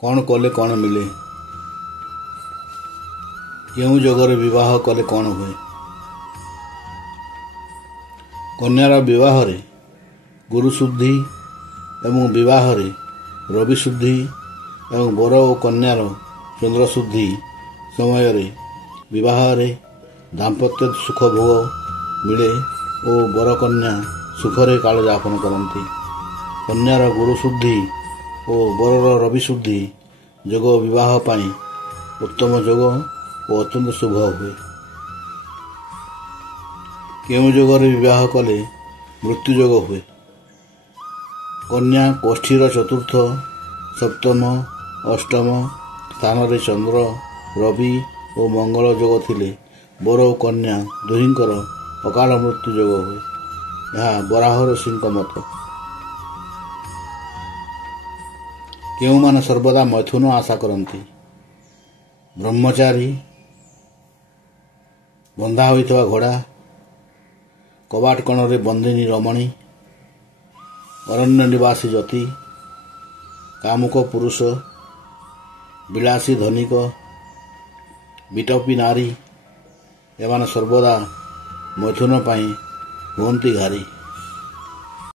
କ'ଣ କଲେ କ'ଣ ମିଳେ? କେଉଁ ଯୋଗରେ ବିବାହ କଲେ କ'ଣ ହୁଏ? କନ୍ୟାର ବିବାହରେ ଗୁରୁଶୁଦ୍ଧି ଏବଂ ବିବାହରେ ରବିଶୁଦ୍ଧି ଏବଂ ବର ଓ କନ୍ୟାର ଚନ୍ଦ୍ରଶୁଦ୍ଧି ସମୟରେ ବିବାହରେ ଦାମ୍ପତ୍ୟ ସୁଖ ଭୋଗ ମିଳେ ଓ ବର କନ୍ୟା ସୁଖରେ କାଳଯାପନ କରନ୍ତି। କନ୍ୟାର ଗୁରୁଶୁଦ୍ଧି ଓ ବରର ରବିଶୁଦ୍ଧି ଯୋଗ ବିବାହ ପାଇଁ ଉତ୍ତମ ଯୋଗ ଓ ଅତ୍ୟନ୍ତ ଶୁଭ ହୁଏ। କେଉଁ ଯୋଗରେ ବିବାହ କଲେ ମୃତ୍ୟୁ ଯୋଗ ହୁଏ? କନ୍ୟା କୋଷ୍ଠୀର ଚତୁର୍ଥ, ସପ୍ତମ, ଅଷ୍ଟମ ସ୍ଥାନରେ ଚନ୍ଦ୍ର, ରବି ଓ ମଙ୍ଗଳ ଯୋଗ ଥିଲେ ବର ଓ କନ୍ୟା ଦୁହିଁଙ୍କର ଅକାଳ ମୃତ୍ୟୁ ଯୋଗ ହୁଏ। ଏହା ବରାହ ଋଷିଙ୍କ ମତ। କେଉଁମାନେ ସର୍ବଦା ମୈଥୁନ ଆଶା କରନ୍ତି? ବ୍ରହ୍ମଚାରୀ, ବନ୍ଧା ହୋଇଥିବା ଘୋଡ଼ା, କବାଟ କୋଣରେ ବନ୍ଦିନୀ ରମଣୀ, ଅରଣ୍ୟ ନିବାସୀ ଯତି, କାମୁକ ପୁରୁଷ, ବିଳାସୀ ଧନିକ, ବିଟପୀ ନାରୀ, ଏମାନେ ସର୍ବଦା ମୈଥୁନ ପାଇଁ ହୁଅନ୍ତି ଘାରି।